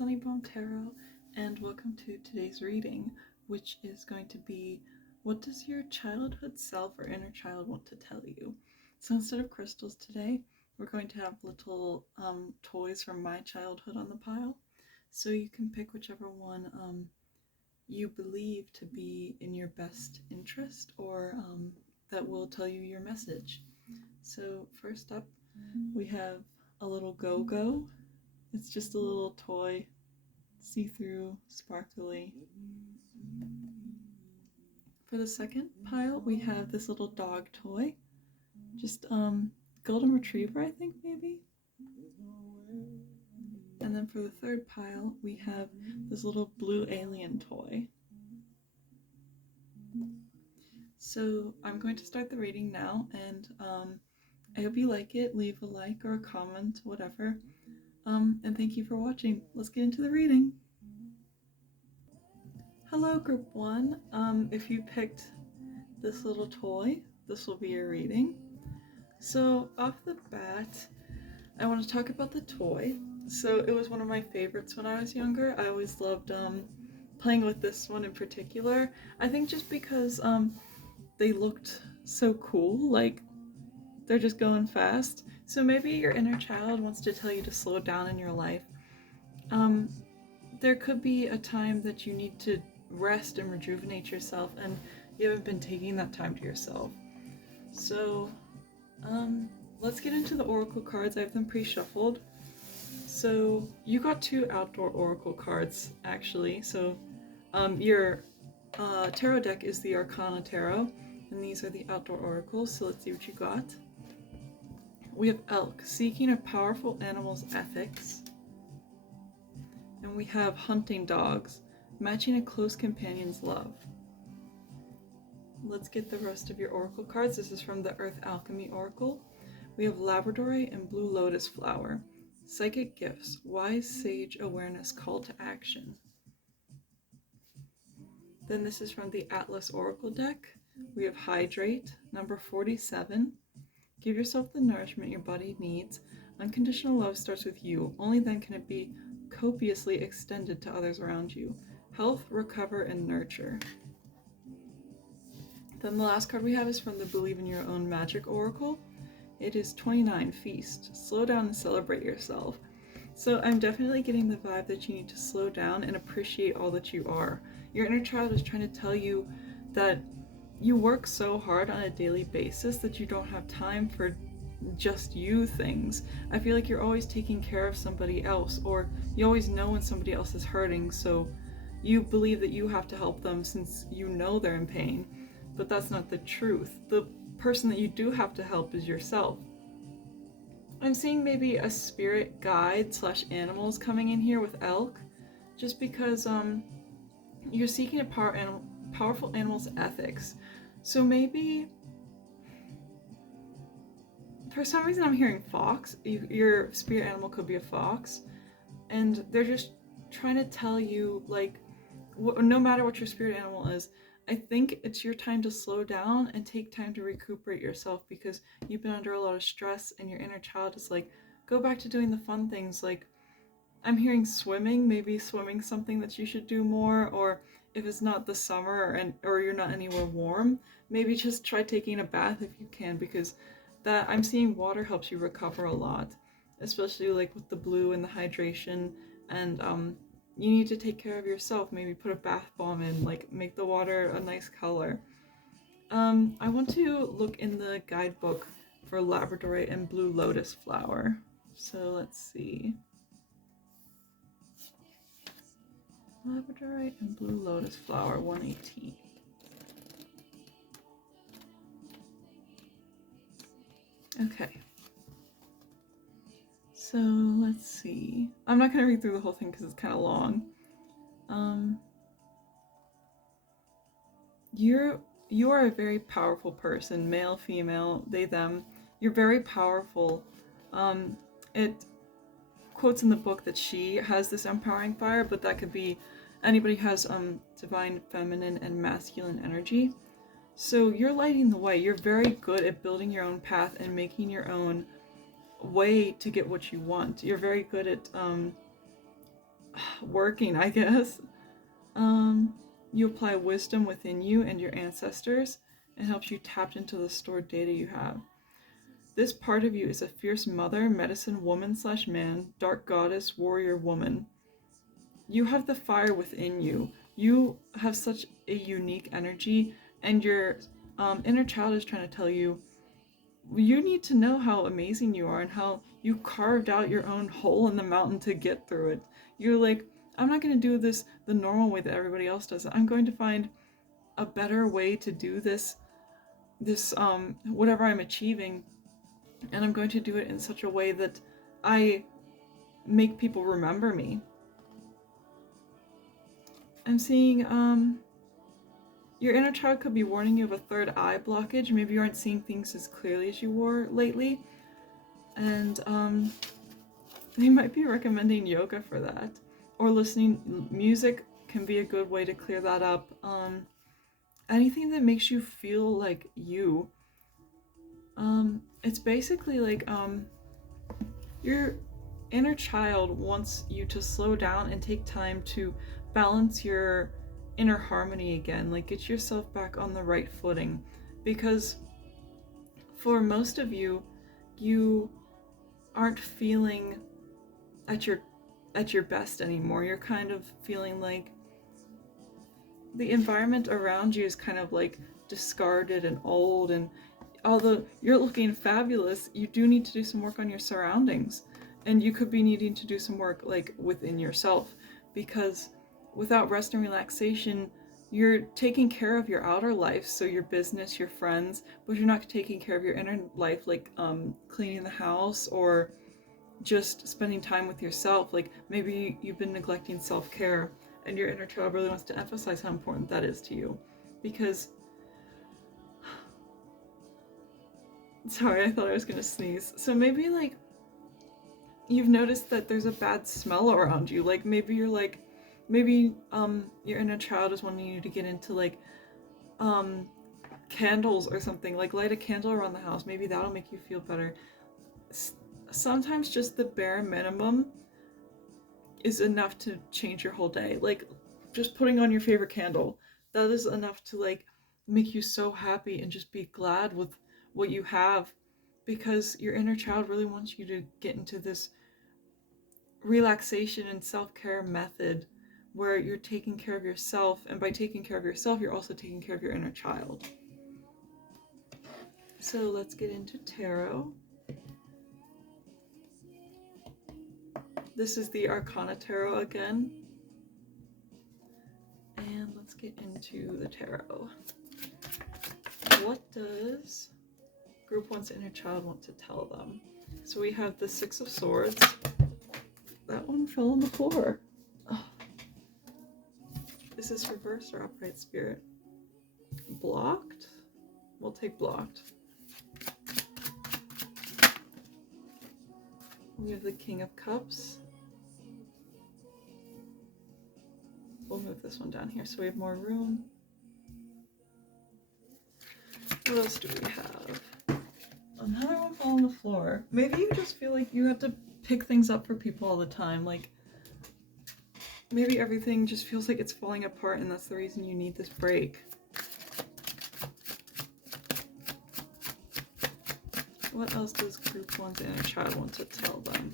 Sunnybone Tarot, and welcome to today's reading, which is going to be, what does your childhood self or inner child want to tell you? So instead of crystals today, we're going to have little toys from my childhood on the pile. So you can pick whichever one you believe to be in your best interest, or that will tell you your message. So first up, we have a little GoGo. It's just a little toy, see-through, sparkly. For the second pile, we have this little dog toy. Just golden retriever, I think, maybe. And then for the third pile, we have this little blue alien toy. So I'm going to start the reading now, and I hope you like it. Leave a like or a comment, whatever. And thank you for watching. Let's get into the reading. Hello, Group 1. If you picked this little toy, this will be your reading. So off the bat, I want to talk about the toy. So it was one of my favorites when I was younger. I always loved playing with this one in particular. I think just because they looked so cool, like they're just going fast. So maybe your inner child wants to tell you to slow down in your life. There could be a time that you need to rest and rejuvenate yourself, and you haven't been taking that time to yourself. So let's get into the oracle cards. I have them pre-shuffled. So you got 2 outdoor oracle cards, actually. So your tarot deck is the Arcana Tarot, and these are the outdoor oracles. So let's see what you got. We have Elk, seeking a powerful animal's ethics. And we have Hunting Dogs, matching a close companion's love. Let's get the rest of your oracle cards. This is from the Earth Alchemy Oracle. We have Labradorite and Blue Lotus Flower, psychic gifts, wise sage awareness, call to action. Then this is from the Atlas Oracle deck. We have Hydrate, number 47. Give yourself the nourishment your body needs. Unconditional love starts with you. Only then can it be copiously extended to others around you. Health, recover, and nurture. Then the last card we have is from the Believe in Your Own Magic Oracle. It is 29, Feast. Slow down and celebrate yourself. So I'm definitely getting the vibe that you need to slow down and appreciate all that you are. Your inner child is trying to tell you that you work so hard on a daily basis that you don't have time for just you things. I feel like you're always taking care of somebody else, or you always know when somebody else is hurting, so you believe that you have to help them since you know they're in pain. But that's not the truth. The person that you do have to help is yourself. I'm seeing maybe a spirit guide / animals coming in here with Elk, just because you're seeking a powerful animal's ethics. So maybe, for some reason I'm hearing fox. Your spirit animal could be a fox, and they're just trying to tell you, like, no matter what your spirit animal is, I think it's your time to slow down and take time to recuperate yourself, because you've been under a lot of stress, and your inner child is like, go back to doing the fun things. Like, I'm hearing maybe swimming's something that you should do more, or if it's not the summer or you're not anywhere warm, maybe just try taking a bath if you can, because that I'm seeing water helps you recover a lot, especially like with the blue and the hydration, and you need to take care of yourself. Maybe put a bath bomb in, like make the water a nice color. I want to look in the guidebook for Labradorite and Blue Lotus Flower. So let's see. Labradorite and Blue Lotus Flower, 118. Okay. So let's see. I'm not going to read through the whole thing because it's kind of long. You are a very powerful person, male, female, they, them. You're very powerful. It quotes in the book that she has this empowering fire, but that could be anybody who has divine feminine and masculine energy. So you're lighting the way. You're very good at building your own path and making your own way to get what you want. You're very good at working, I guess. You apply wisdom within you and your ancestors and helps you tap into the stored data you have. This part of you is a fierce mother, medicine woman / man, dark goddess, warrior woman. You have the fire within you. You have such a unique energy, and your inner child is trying to tell you, you need to know how amazing you are and how you carved out your own hole in the mountain to get through it. You're like, I'm not going to do this the normal way that everybody else does it. I'm going to find a better way to do this whatever I'm achieving, and I'm going to do it in such a way that I make people remember me. I'm seeing your inner child could be warning you of a third eye blockage. Maybe you aren't seeing things as clearly as you were lately, and they might be recommending yoga for that, or listening. Music can be a good way to clear that up. Anything that makes you feel like you. It's basically like your inner child wants you to slow down and take time to balance your inner harmony again, like get yourself back on the right footing, because for most of you, you aren't feeling at your best anymore. You're kind of feeling like the environment around you is kind of like discarded and old, and although you're looking fabulous, you do need to do some work on your surroundings, and you could be needing to do some work like within yourself, because without rest and relaxation, you're taking care of your outer life, so your business, your friends, but you're not taking care of your inner life, like cleaning the house or just spending time with yourself. Like maybe you've been neglecting self-care, and your inner child really wants to emphasize how important that is to you, because sorry, I thought I was gonna sneeze. So maybe like you've noticed that there's a bad smell around you. Like maybe you're like, maybe your inner child is wanting you to get into like candles or something, like light a candle around the house. Maybe that'll make you feel better. Sometimes just the bare minimum is enough to change your whole day. Like just putting on your favorite candle, that is enough to like make you so happy and just be glad with what you have, because your inner child really wants you to get into this relaxation and self-care method where you're taking care of yourself, and by taking care of yourself, you're also taking care of your inner child. So let's get into tarot. This is the Arcana Tarot again. And let's get into the tarot. What does Group 1's inner child want to tell them? So we have the Six of Swords. That one fell on the floor. Oh. Is this reversed or upright, Spirit? Blocked? We'll take blocked. We have the King of Cups. We'll move this one down here so we have more room. What else do we have? Another one fell on the floor. Maybe you just feel like you have to pick things up for people all the time. Like, maybe everything just feels like it's falling apart, and that's the reason you need this break. What else does Group 1's inner child want to tell them?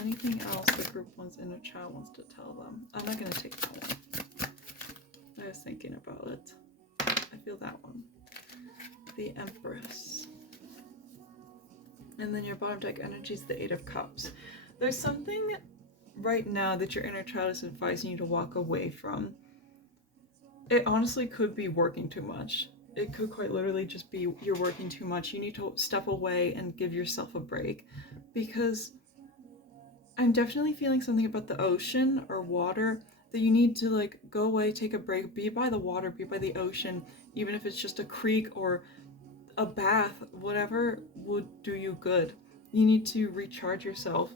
Anything else that Group 1's inner child wants to tell them? I'm not going to take that one. I was thinking about it. I feel that one. The Empress. And then your bottom deck energy is the Eight of Cups. There's something right now that your inner child is advising you to walk away from. It honestly could be working too much. It could quite literally just be you're working too much. You need to step away and give yourself a break, because I'm definitely feeling something about the ocean or water, that you need to like go away, take a break, be by the water, be by the ocean, even if it's just a creek or a bath, whatever would do you good. You need to recharge yourself.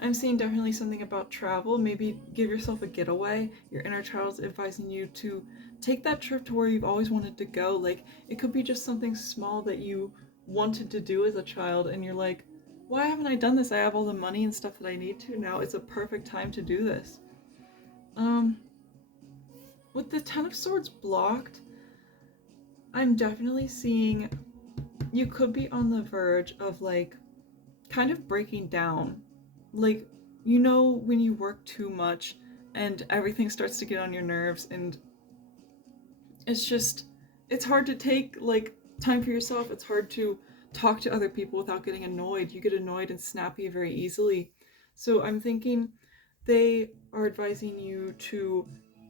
I'm seeing definitely something about travel. Maybe give yourself a getaway. Your inner child's advising you to take that trip to where you've always wanted to go. Like, it could be just something small that you wanted to do as a child, and you're like, why haven't I done this? I have all the money and stuff that I need to now. It's a perfect time to do this. With the Ten of Swords blocked, I'm definitely seeing you could be on the verge of like kind of breaking down. Like, you know, when you work too much and everything starts to get on your nerves, and it's hard to take like time for yourself. It's hard to talk to other people without getting annoyed. You get annoyed and snappy very easily. So I'm thinking they are advising you to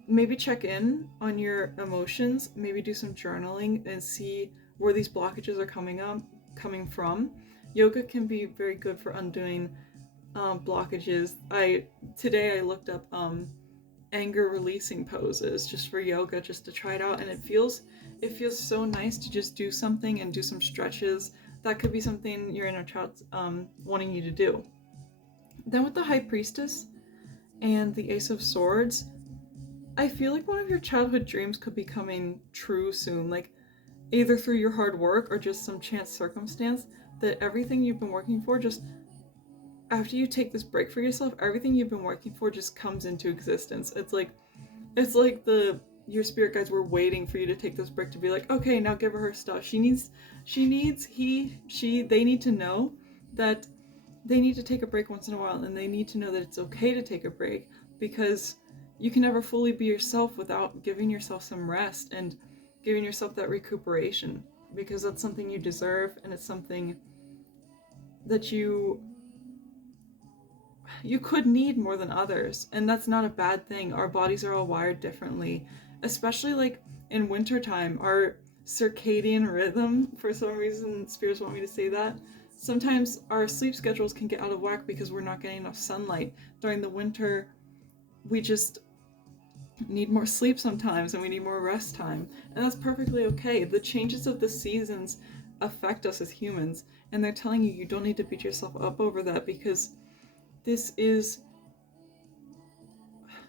maybe check in on your emotions, maybe do some journaling and see where these blockages are coming from. Yoga can be very good for undoing blockages. Today I looked up anger releasing poses just for yoga, just to try it out, and it feels so nice to just do something and do some stretches. That could be something your inner child's wanting you to do. Then with the High Priestess and the Ace of Swords, I feel like one of your childhood dreams could be coming true soon, like either through your hard work or just some chance circumstance, that everything you've been working for, just after you take this break for yourself, everything you've been working for just comes into existence. It's like your spirit guides were waiting for you to take this break to be like, okay, now give her stuff. They need to know that they need to take a break once in a while, and they need to know that it's okay to take a break, because you can never fully be yourself without giving yourself some rest and giving yourself that recuperation, because that's something you deserve, and it's something that you could need more than others, and that's not a bad thing. Our bodies are all wired differently, especially like in wintertime. Our circadian rhythm, for some reason spirits want me to say that, sometimes our sleep schedules can get out of whack because we're not getting enough sunlight. During the winter, we just need more sleep sometimes, and we need more rest time, and that's perfectly okay. The changes of the seasons affect us as humans, and they're telling you don't need to beat yourself up over that, because this is,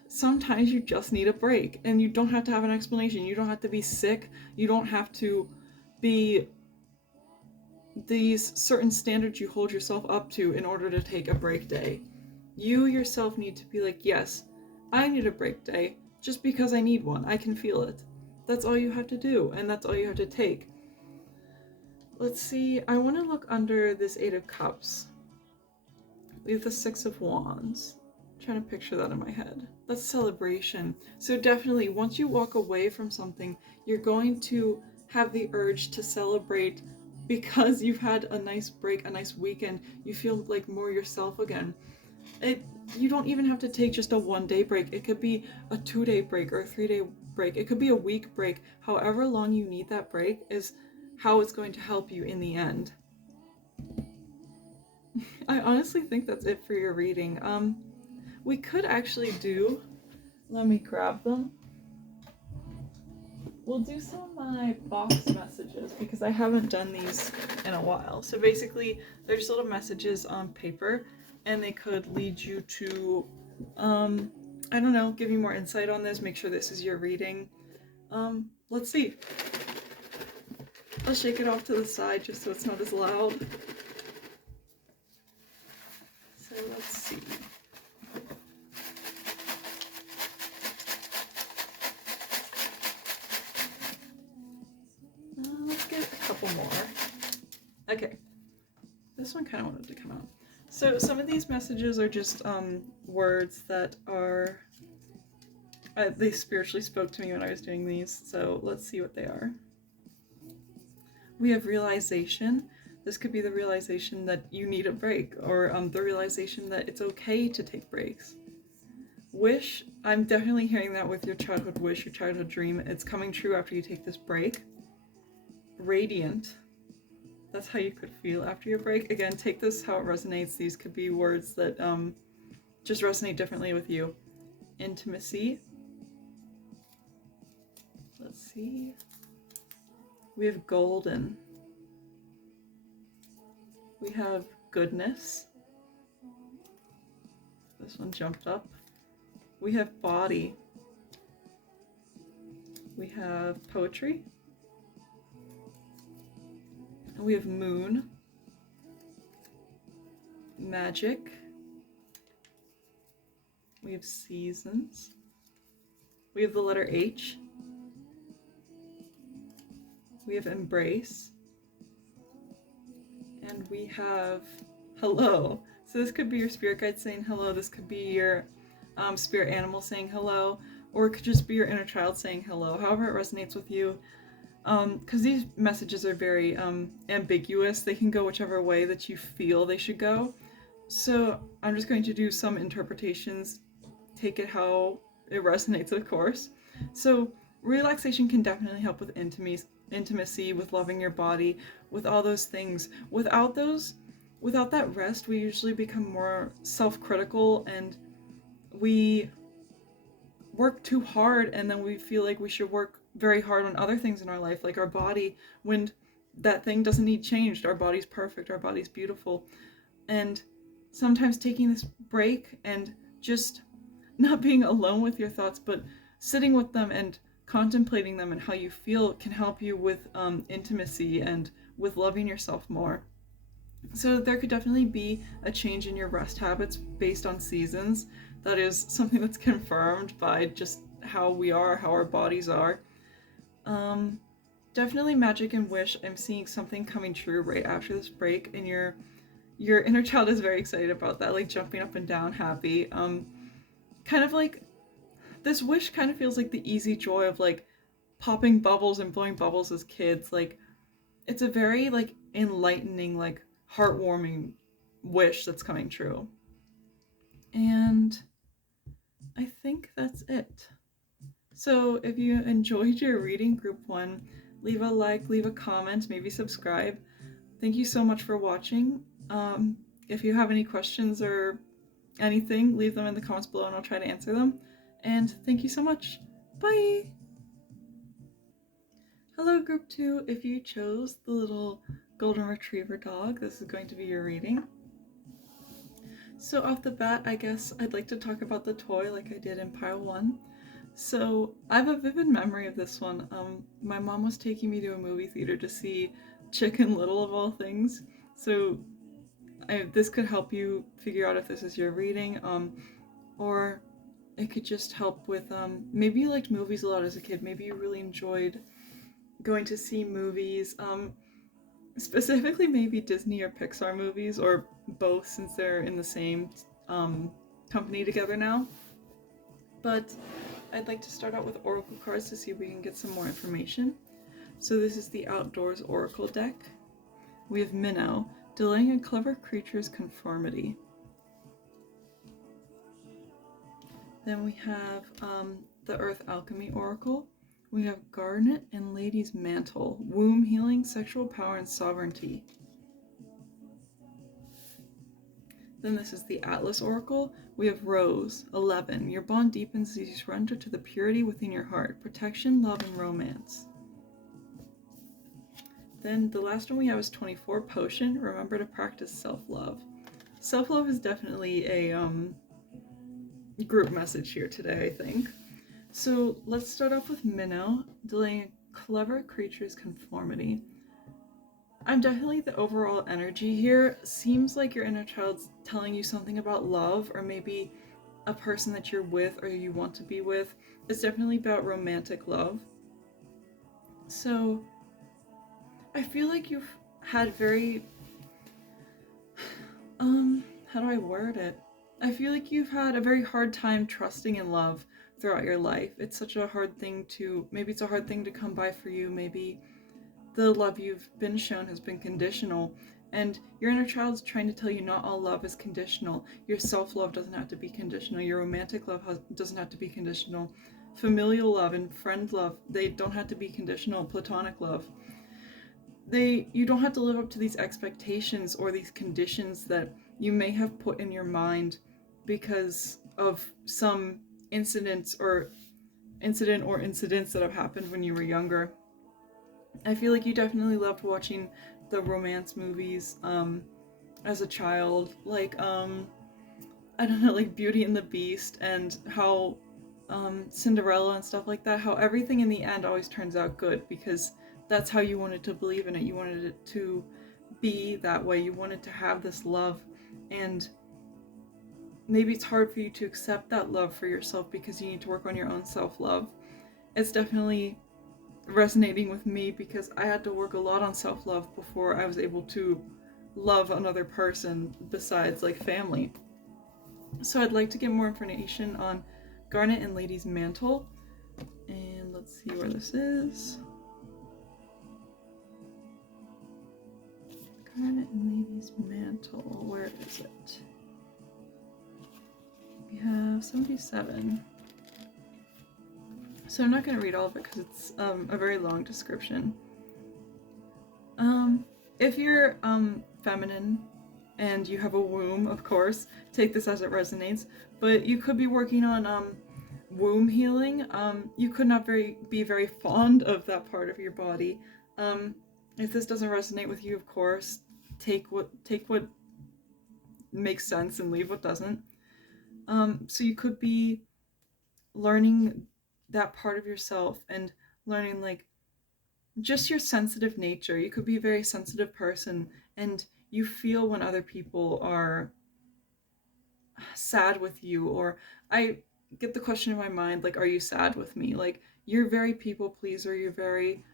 sometimes you just need a break, and you don't have to have an explanation. You don't have to be sick. You don't have to be these certain standards you hold yourself up to in order to take a break day. You yourself need to be like, yes, I need a break day just because I need one. I can feel it. That's all you have to do, and that's all you have to take. Let's see, I want to look under this Eight of Cups. We have the Six of Wands. I'm trying to picture that in my head. That's celebration. So definitely, once you walk away from something, you're going to have the urge to celebrate because you've had a nice break, a nice weekend. You feel like more yourself again. You don't even have to take just a 1-day break. It could be a 2-day break or a 3-day break. It could be a week break. However long you need that break is how it's going to help you in the end. I honestly think that's it for your reading. We could actually do, let me grab them. We'll do some of my box messages because I haven't done these in a while. So basically, they're just little messages on paper, and they could lead you to, I don't know, give you more insight on this, make sure this is your reading. Let's see. I'll shake it off to the side just so it's not as loud. So let's see. Let's get a couple more. Okay. This one kind of wanted to come out. So some of these messages are just words that are, they spiritually spoke to me when I was doing these. So let's see what they are. We have realization. This could be the realization that you need a break, or the realization that it's okay to take breaks. Wish, I'm definitely hearing that with your childhood wish, your childhood dream. It's coming true after you take this break. Radiant. That's how you could feel after your break. Again, take this how it resonates. These could be words that just resonate differently with you. Intimacy. Let's see. We have golden. We have goodness. This one jumped up. We have body. We have poetry. And we have moon. magic. We have seasons. We have the letter H. We have embrace. And we have hello. So this could be your spirit guide saying hello. This could be your spirit animal saying hello. Or it could just be your inner child saying hello. However it resonates with you. Because these messages are very ambiguous. They can go whichever way that you feel they should go. So I'm just going to do some interpretations. Take it how it resonates, of course. So relaxation can definitely help with intimacy, with loving your body, with all those things. Without that rest, we usually become more self-critical and we work too hard, and then we feel like we should work very hard on other things in our life, like our body, when that thing doesn't need changed. Our body's perfect, our body's beautiful. And sometimes taking this break and just not being alone with your thoughts, but sitting with them and contemplating them and how you feel can help you with intimacy and with loving yourself more. So there could definitely be a change in your rest habits based on seasons. That is something that's confirmed by just how we are, how our bodies are. Definitely magic and wish. I'm seeing something coming true right after this break, and your inner child is very excited about that, like jumping up and down, happy. Kind of like this wish kind of feels like the easy joy of like popping bubbles and blowing bubbles as kids. Like it's a very like enlightening, like heartwarming wish that's coming true. And I think that's it. So if you enjoyed your reading, group 1, leave a like, leave a comment, maybe subscribe. Thank you so much for watching. If you have any questions or anything, leave them in the comments below and I'll try to answer them. And thank you so much. Bye! Hello group 2, if you chose the little golden retriever dog, this is going to be your reading. So off the bat, I guess I'd like to talk about the toy like I did in pile 1. So I have a vivid memory of this one. My mom was taking me to a movie theater to see Chicken Little of all things. So this could help you figure out if this is your reading, or it could just help with, maybe you liked movies a lot as a kid. Maybe you really enjoyed going to see movies, specifically maybe Disney or Pixar movies, or both since they're in the same company together now. But I'd like to start out with oracle cards to see if we can get some more information. So this is the Outdoors Oracle deck. We have Minnow, delaying a clever creature's conformity. Then we have the Earth Alchemy Oracle. We have Garnet and Lady's Mantle, womb healing, sexual power, and sovereignty. Then this is the Atlas Oracle. We have Rose, 11. Your bond deepens as you surrender to the purity within your heart. Protection, love, and romance. Then the last one we have is 24, Potion. Remember to practice self-love. Self-love is definitely a group message here today, I think. So let's start off with Minnow, delaying a clever creature's conformity. I'm definitely, the overall energy here seems like your inner child's telling you something about love, or maybe a person that you're with or you want to be with. It's definitely about romantic love. So I feel like you've had very, how do I word it? I feel like you've had a very hard time trusting in love throughout your life. It's such a hard thing to, maybe it's a hard thing to come by for you. Maybe the love you've been shown has been conditional, and your inner child's trying to tell you not all love is conditional. Your self-love doesn't have to be conditional. Your romantic love doesn't have to be conditional. Familial love and friend love, they don't have to be conditional. Platonic love, you don't have to live up to these expectations or these conditions that you may have put in your mind because of some incident or incidents that have happened when you were younger. I feel like you definitely loved watching the romance movies as a child, like I don't know, like Beauty and the Beast, and how Cinderella and stuff like that, how everything in the end always turns out good because that's how you wanted to believe in it. You wanted it to be that way. You wanted to have this love and maybe it's hard for you to accept that love for yourself because you need to work on your own self-love. It's definitely resonating with me because I had to work a lot on self-love before I was able to love another person besides like family. So I'd like to get more information on Garnet and Lady's Mantle, and let's see where this is. Garnet and Lady's Mantle, where is it? We have 77. So I'm not going to read all of it because it's a very long description. If you're feminine and you have a womb, of course, take this as it resonates, but you could be working on womb healing. You could not be very fond of that part of your body. If this doesn't resonate with you, of course, take what makes sense and leave what doesn't. So you could be learning that part of yourself and learning like just your sensitive nature. You could be a very sensitive person and you feel when other people are sad with you, or I get the question in my mind like, are you sad with me? Like, you're very people pleaser, you're very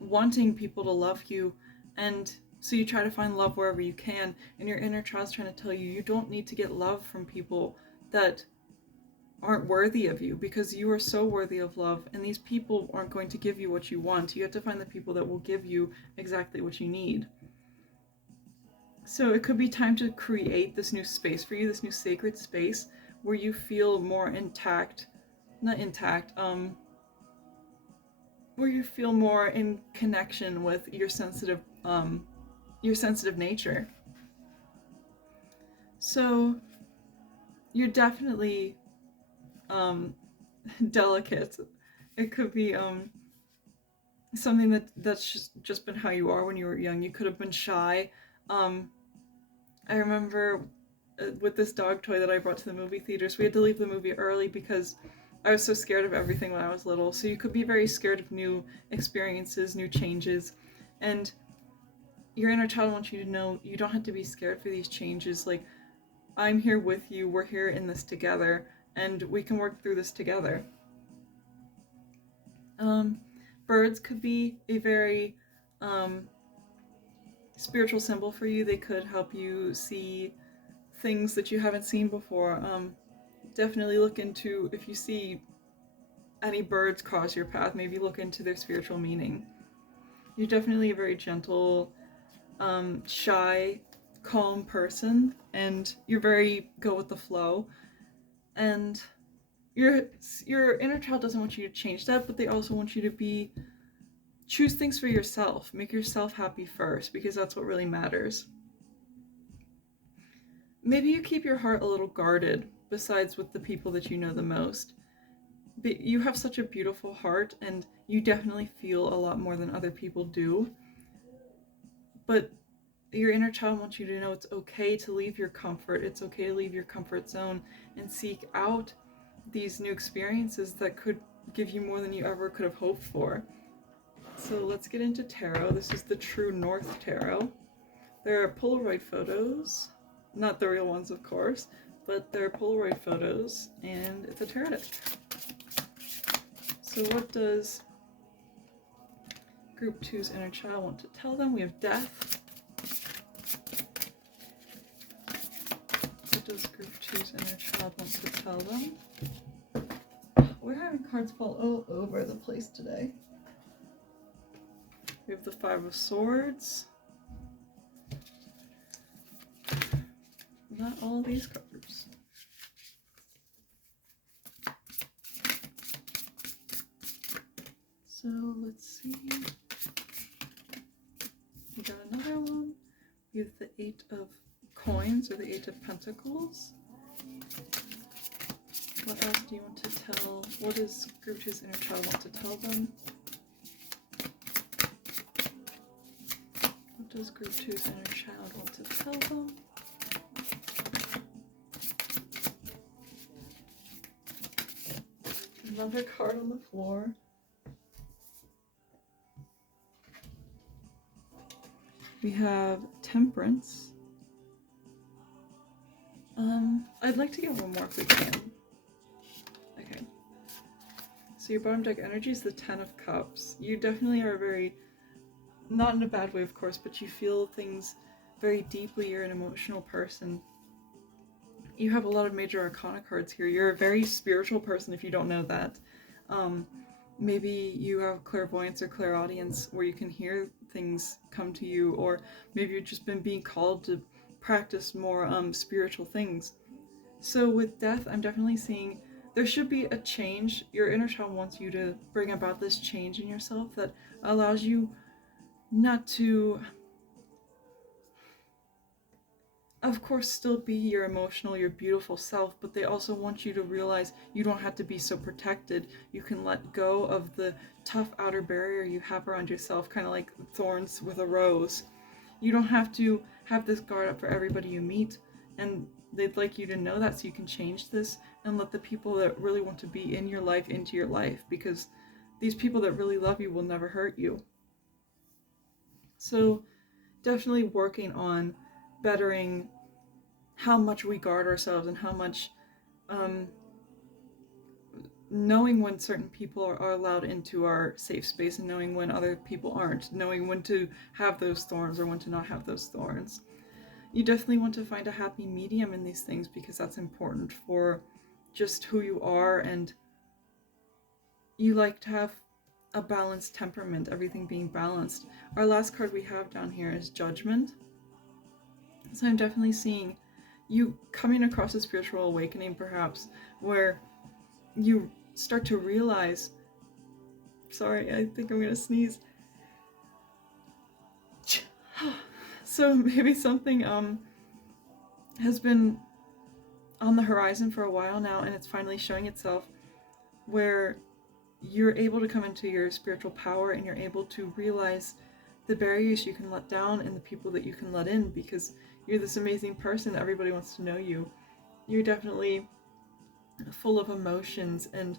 wanting people to love you, and so you try to find love wherever you can, and your inner child's trying to tell you you don't need to get love from people that aren't worthy of you, because you are so worthy of love, and these people aren't going to give you what you want. You have to find the people that will give you exactly what you need. So it could be time to create this new space for you, this new sacred space where you feel more where you feel more in connection with your sensitive nature. So you're definitely delicate. It could be something that's just been how you are when you were young. You could have been shy. I remember with this dog toy that I brought to the movie theaters, we had to leave the movie early because I was so scared of everything when I was little. So you could be very scared of new experiences, new changes, and your inner child wants you to know you don't have to be scared for these changes. Like, I'm here with you, we're here in this together, and we can work through this together. Birds could be a very spiritual symbol for you. They could help you see things that you haven't seen before. Definitely look into, if you see any birds cross your path, maybe look into their spiritual meaning. You're definitely a very gentle, shy, calm person, and you're very go with the flow. And your inner child doesn't want you to change that, but they also want you to choose things for yourself. Make yourself happy first, because that's what really matters. Maybe you keep your heart a little guarded, besides with the people that you know the most. But you have such a beautiful heart, and you definitely feel a lot more than other people do. But your inner child wants you to know it's okay to leave your comfort. It's okay to leave your comfort zone and seek out these new experiences that could give you more than you ever could have hoped for. So let's get into tarot. This is the True North Tarot. There are Polaroid photos, not the real ones of course, but they're Polaroid photos, and it's a tarot deck. So what does Group 2's inner child want to tell them? We have Death. What does Group 2's inner child want to tell them? We're having cards fall all over the place today. We have the Five of Swords. Not all these cards. So let's see. We got another one. We have the Eight of Coins, or the Eight of Pentacles. What else do you want to tell? What does Group 2's inner child want to tell them? What does Group 2's inner child want to tell them? Another card on the floor. We have Temperance. I'd like to get one more if we can. Okay. So your bottom deck energy is the Ten of Cups. You definitely are very, not in a bad way of course, but you feel things very deeply. You're an emotional person. You have a lot of major arcana cards here. You're a very spiritual person if you don't know that. Maybe you have clairvoyance or clairaudience where you can hear things come to you, or maybe you've just been being called to practice more spiritual things. So with death, I'm definitely seeing there should be a change. Your inner child wants you to bring about this change in yourself that allows you not to, of course, still be your emotional, your beautiful self, but they also want you to realize you don't have to be so protected. You can let go of the tough outer barrier you have around yourself, kind of like thorns with a rose. You don't have to have this guard up for everybody you meet, and they'd like you to know that so you can change this and let the people that really want to be in your life into your life, because these people that really love you will never hurt you. So definitely working on bettering how much we guard ourselves and how much knowing when certain people are allowed into our safe space and knowing when other people aren't, knowing when to have those thorns or when to not have those thorns. You definitely want to find a happy medium in these things because that's important for just who you are, and you like to have a balanced temperament, everything being balanced. Our last card we have down here is Judgment. So I'm definitely seeing you coming across a spiritual awakening perhaps where you start to realize, sorry, I think I'm gonna sneeze. So maybe something has been on the horizon for a while now and it's finally showing itself, where you're able to come into your spiritual power and you're able to realize the barriers you can let down and the people that you can let in, because you're this amazing person. Everybody wants to know you. You're definitely full of emotions, and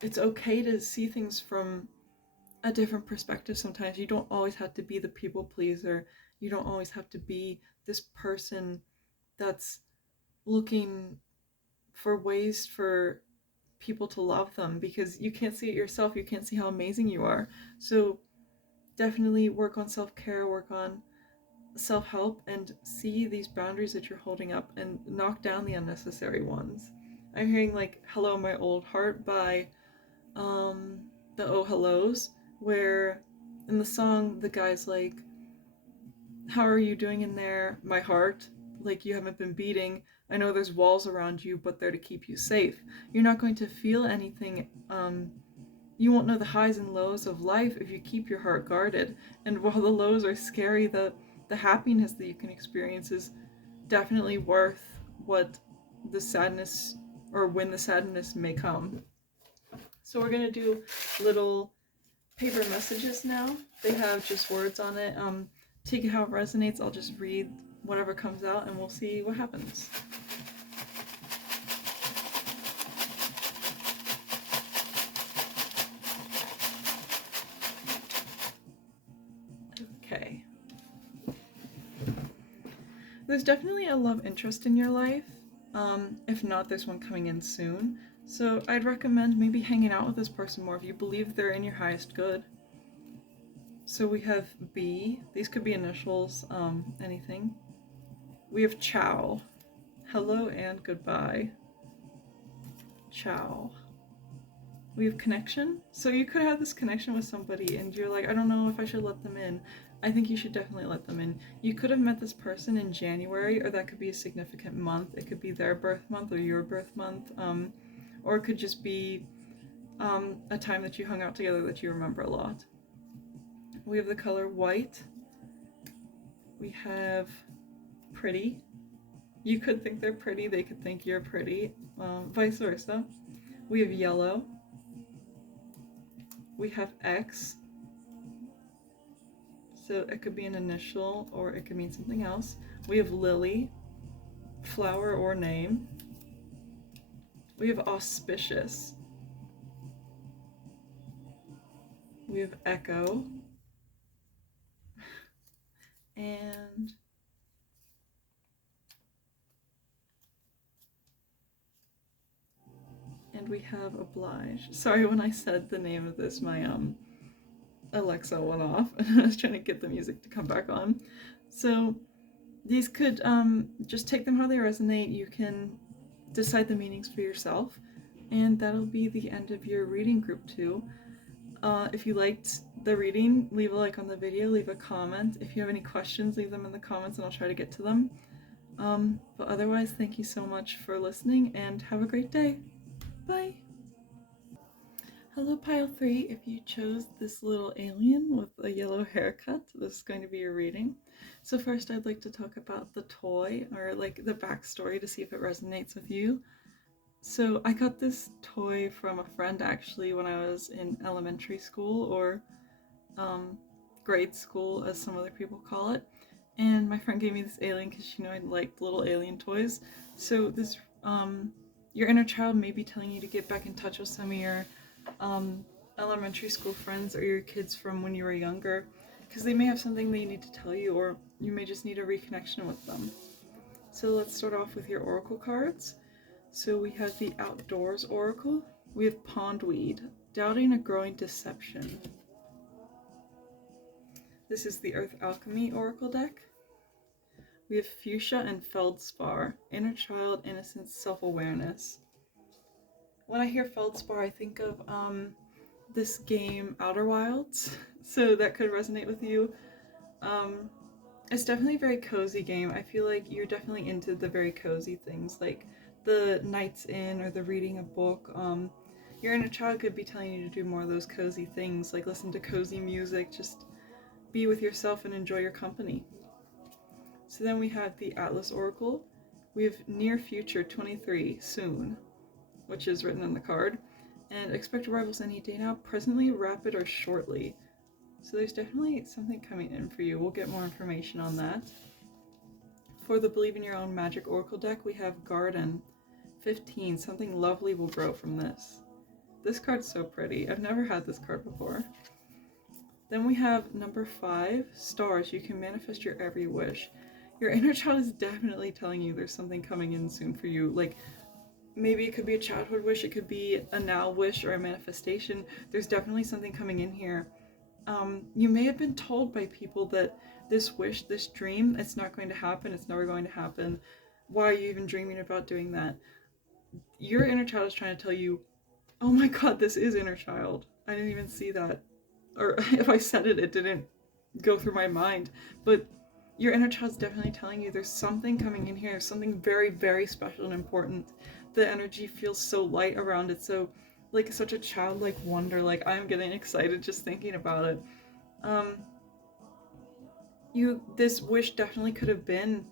it's okay to see things from a different perspective sometimes. You don't always have to be the people pleaser. You don't always have to be this person that's looking for ways for people to love them, because you can't see it yourself. You can't see how amazing you are. So definitely work on self-care, work on self-help, and see these boundaries that you're holding up and knock down the unnecessary ones. I'm hearing like Hello My Old Heart by the Oh Hellos, where in the song the guy's like, how are you doing in there, my heart? Like, you haven't been beating. I know there's walls around you, but they're to keep you safe. You're not going to feel anything. You won't know the highs and lows of life if you keep your heart guarded. And while the lows are scary, the happiness that you can experience is definitely worth what the sadness, or when the sadness may come. So we're gonna do little paper messages now. They have just words on it. Take it how it resonates. I'll just read whatever comes out and we'll see what happens. Okay. There's definitely a love interest in your life. If not, there's one coming in soon. So I'd recommend maybe hanging out with this person more if you believe they're in your highest good. So we have B. These could be initials, anything. We have Ciao. Hello and goodbye. Ciao. We have Connection. So you could have this connection with somebody and you're like, I don't know if I should let them in. I think you should definitely let them in. You could have met this person in January, or that could be a significant month. It could be their birth month or your birth month. Or it could just be a time that you hung out together that you remember a lot. We have the color white. We have pretty. You could think they're pretty, they could think you're pretty, vice versa. We have yellow. We have X. So it could be an initial or it could mean something else. We have lily, flower or name. We have auspicious. We have echo. And we have oblige. Sorry, when I said the name of this, my Alexa went off and I was trying to get the music to come back on. So these could just take them how they resonate. You can decide the meanings for yourself, and that'll be the end of your reading group 2. If you liked the reading, leave a like on the video, leave a comment. If you have any questions, leave them in the comments and I'll try to get to them. But otherwise, thank you so much for listening and have a great day. Bye! Hello Pile 3, if you chose this little alien with a yellow haircut, this is going to be your reading. So first I'd like to talk about the toy, or like the backstory to see if it resonates with you. So I got this toy from a friend actually when I was in elementary school, or grade school as some other people call it. And my friend gave me this alien because she knew I liked little alien toys. So this, your inner child may be telling you to get back in touch with some of your elementary school friends or your kids from when you were younger, because they may have something they need to tell you, or you may just need a reconnection with them. So let's start off with your oracle cards. So we have the Outdoors Oracle. We have Pondweed, Doubting a Growing Deception. This is the Earth Alchemy Oracle deck. We have Fuchsia and Feldspar, Inner Child, Innocence, Self-Awareness. When I hear Feldspar, I think of this game Outer Wilds, so that could resonate with you. It's definitely a very cozy game. I feel like you're definitely into the very cozy things, like the nights in or the reading a book. Your inner child could be telling you to do more of those cozy things, like listen to cozy music, just be with yourself and enjoy your company. So then we have the Atlas Oracle. We have Near Future 23, Soon, which is written on the card. And expect arrivals any day now, presently, rapid, or shortly. So there's definitely something coming in for you. We'll get more information on that. For the Believe in Your Own Magic Oracle deck, we have Garden 15. Something lovely will grow from this. This card's so pretty. I've never had this card before. Then we have number 5, Stars. You can manifest your every wish. Your inner child is definitely telling you there's something coming in soon for you. Like, maybe it could be a childhood wish, it could be a now wish or a manifestation. There's definitely something coming in here. You may have been told by people that this wish, this dream, it's not going to happen, it's never going to happen. Why are you even dreaming about doing that? Your inner child is trying to tell you, oh my god, this is inner child. I didn't even see that. Or if I said it, it didn't go through my mind. But your inner child's definitely telling you there's something coming in here, something very, very special and important. The energy feels so light around it, so like such a childlike wonder. Like, I'm getting excited just thinking about it. This wish definitely could have been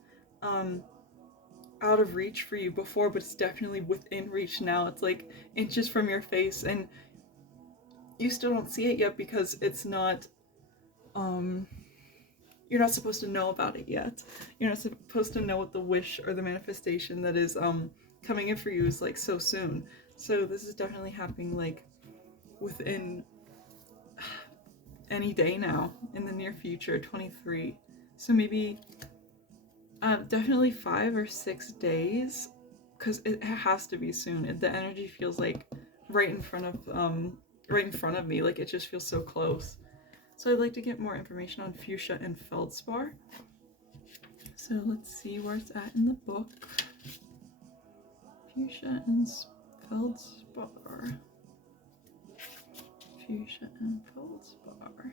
out of reach for you before, but it's definitely within reach now. It's like inches from your face, and you still don't see it yet because it's not you're not supposed to know about it yet. You're not supposed to know what the wish or the manifestation that is coming in for you is like so soon. So this is definitely happening like within any day now, in the near future, 23. So maybe definitely 5 or 6 days, because it has to be soon. The energy feels like right in front of me. Like, it just feels so close. So I'd like to get more information on Fuchsia and Feldspar. So let's see where it's at in the book. Fuchsia and Feldspar. Fuchsia and Feldspar.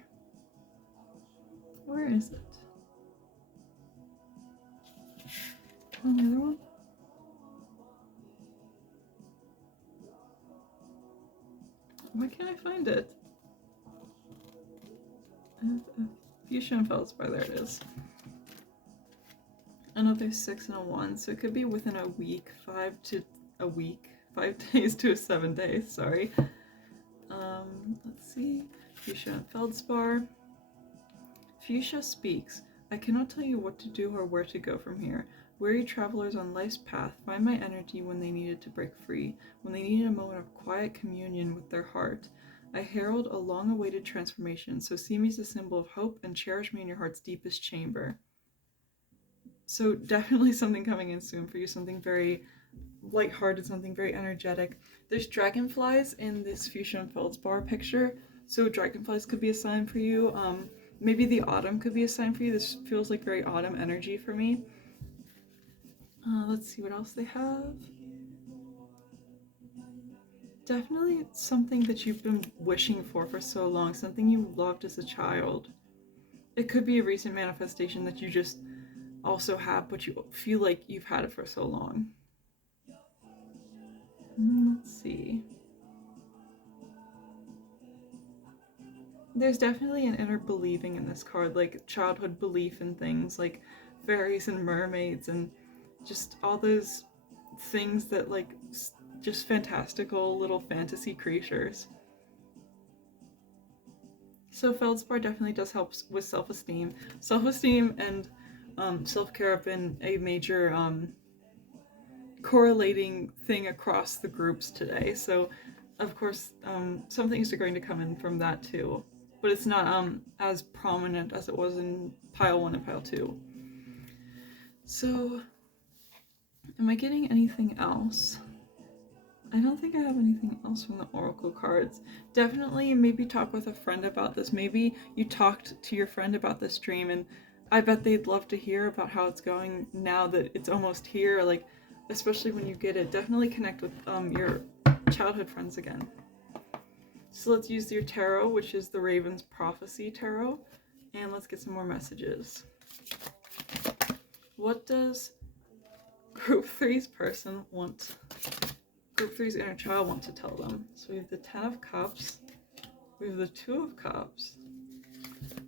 Where is it? On the other one? Why can't I find it? Fuchsia and Feldspar, there it is. Another 6 and a 1, so it could be within a week, 5 days to 7 days, sorry. Let's see, Fuchsia and Feldspar. Fuchsia speaks. I cannot tell you what to do or where to go from here. Weary travelers on life's path find my energy when they needed to break free, when they needed a moment of quiet communion with their heart. I herald a long-awaited transformation, so see me as a symbol of hope and cherish me in your heart's deepest chamber. So definitely something coming in soon for you, something very lighthearted, something very energetic. There's dragonflies in this fuchsia feldspar picture, so dragonflies could be a sign for you. Maybe the autumn could be a sign for you. This feels like very autumn energy for me. Let's see what else they have. Definitely something that you've been wishing for so long, something you loved as a child. It could be a recent manifestation that you just also have, but you feel like you've had it for so long. Let's see. There's definitely an inner believing in this card, like childhood belief in things like fairies and mermaids and just all those things that like just fantastical little fantasy creatures. So feldspar definitely does help with self-esteem. Self-esteem and self-care have been a major correlating thing across the groups today. So of course some things are going to come in from that too, but it's not as prominent as it was in pile 1 and pile 2. So am I getting anything else? I don't think I have anything else from the oracle cards. Definitely maybe talk with a friend about this. Maybe you talked to your friend about this dream and I bet they'd love to hear about how it's going now that it's almost here, like especially when you get it. Definitely connect with your childhood friends again. So let's use your tarot, which is the Raven's Prophecy Tarot, and let's get some more messages. What does Group 3's person want? Group 3's inner child want to tell them? So we have the 10 of Cups, we have the 2 of Cups.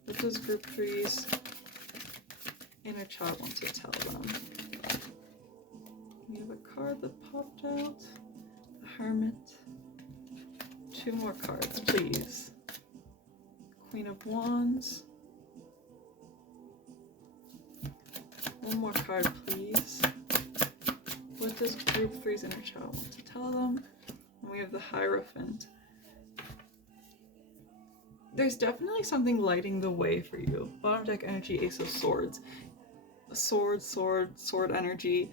What does Group 3's inner child want to tell them? We have a card that popped out, the Hermit. 2 more cards, please. Queen of Wands. 1 more card, please. What does Group 3's inner child want to tell them? And we have the Hierophant. There's definitely something lighting the way for you. Bottom deck energy, Ace of Swords. Sword energy.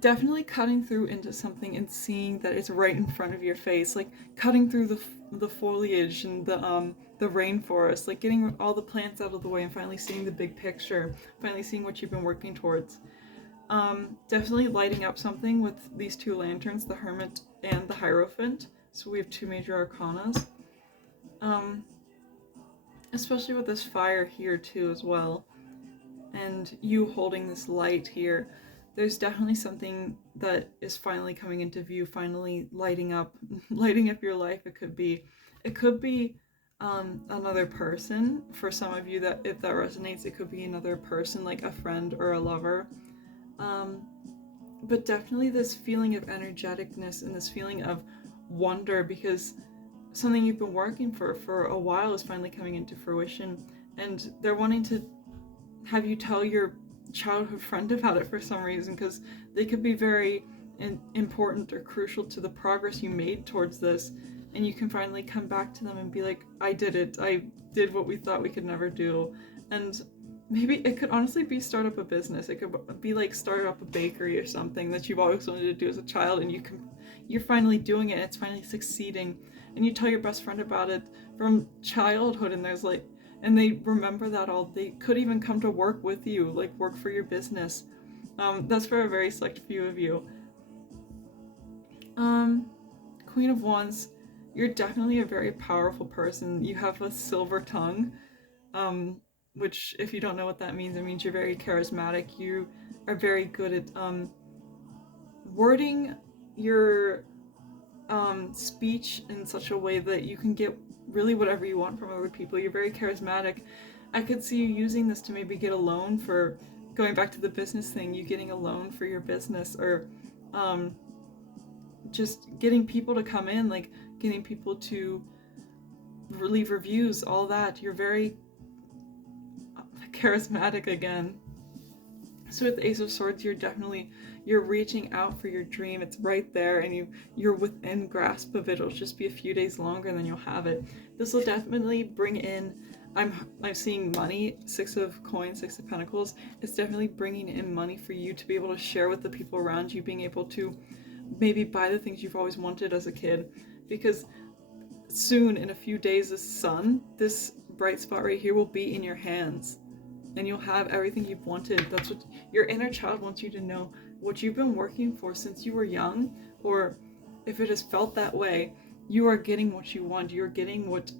Definitely cutting through into something and seeing that it's right in front of your face, like cutting through the foliage and the rainforest, like getting all the plants out of the way and finally seeing the big picture, finally seeing what you've been working towards. Definitely lighting up something with these 2 lanterns, the Hermit and the Hierophant. So we have 2 major arcanas. Especially with this fire here too as well. And you holding this light here. There's definitely something that is finally coming into view, finally lighting up your life. It could be another person. For some of you, that if that resonates, it could be another person, like a friend or a lover. But definitely this feeling of energeticness and this feeling of wonder, because something you've been working for a while is finally coming into fruition, and they're wanting to have you tell your childhood friend about it for some reason, because they could be very important or crucial to the progress you made towards this, and you can finally come back to them and be like, I did it, I did what we thought we could never do. And maybe it could honestly be start up a business. It could be like start up a bakery or something that you've always wanted to do as a child, and you're finally doing it, and it's finally succeeding, and you tell your best friend about it from childhood, and there's like, and they remember that all, they could even come to work with you, like work for your business. That's for a very select few of you. Queen of Wands, you're definitely a very powerful person. You have a silver tongue, which if you don't know what that means, it means you're very charismatic. You are very good at wording your speech in such a way that you can get really whatever you want from other people. You're very charismatic. I could see you using this to maybe get a loan for, going back to the business thing, you getting a loan for your business, or just getting people to come in, like getting people to leave reviews, all that. You're very charismatic again. So with the Ace of Swords, you're reaching out for your dream. It's right there, and you're within grasp of it. It'll just be a few days longer and then you'll have it. This will definitely bring in I'm seeing money, 6 of coins, 6 of pentacles. It's definitely bringing in money for you to be able to share with the people around you, being able to maybe buy the things you've always wanted as a kid, because soon, in a few days, this bright spot right here will be in your hands, and you'll have everything you've wanted. That's what your inner child wants you to know. What you've been working for since you were young, or if it has felt that way, you are getting what you want. You're getting what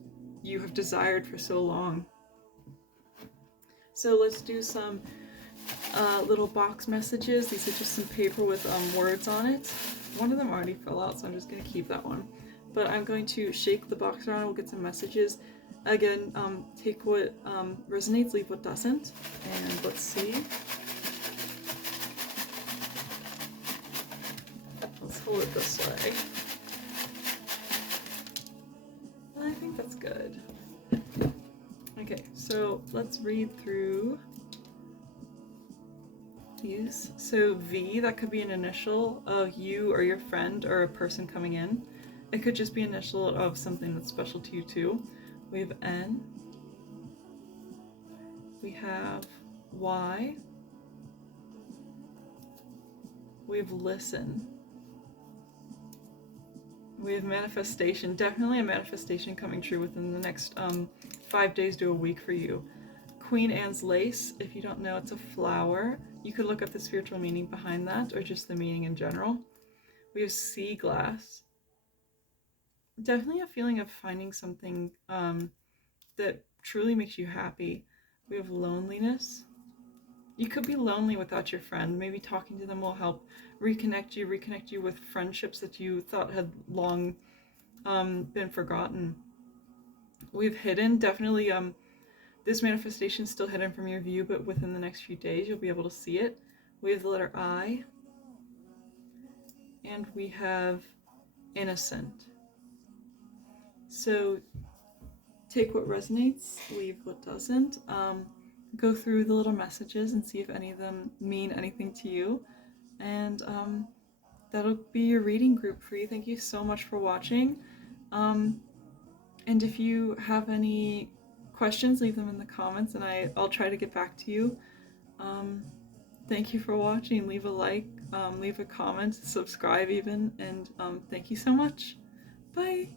you have desired for so long. So let's do some little box messages. These are just some paper with words on it. One of them already fell out, so I'm just going to keep that one. But I'm going to shake the box around. We'll get some messages. Again, take what resonates, leave what doesn't. And let's see. Let's hold it this way. I think that's good. Okay, so let's read through these. So V, that could be an initial of you or your friend or a person coming in. It could just be initial of something that's special to you too. We have N. We have Y. We have listen. We have manifestation. Definitely a manifestation coming true within the next 5 days to a week for you. Queen Anne's lace. If you don't know, it's a flower. You could look up the spiritual meaning behind that, or just the meaning in general. We have sea glass. Definitely a feeling of finding something that truly makes you happy. We have loneliness. You could be lonely without your friend. Maybe talking to them will help reconnect you with friendships that you thought had long been forgotten. We've hidden. Definitely this manifestation is still hidden from your view, but within the next few days you'll be able to see it. We have the letter I. And we have innocent. So take what resonates, leave what doesn't. Go through the little messages and see if any of them mean anything to you. And that'll be your reading group for you. Thank you so much for watching. And if you have any questions, leave them in the comments and I'll try to get back to you. Thank you for watching. Leave a like, leave a comment, subscribe even, and thank you so much. Bye!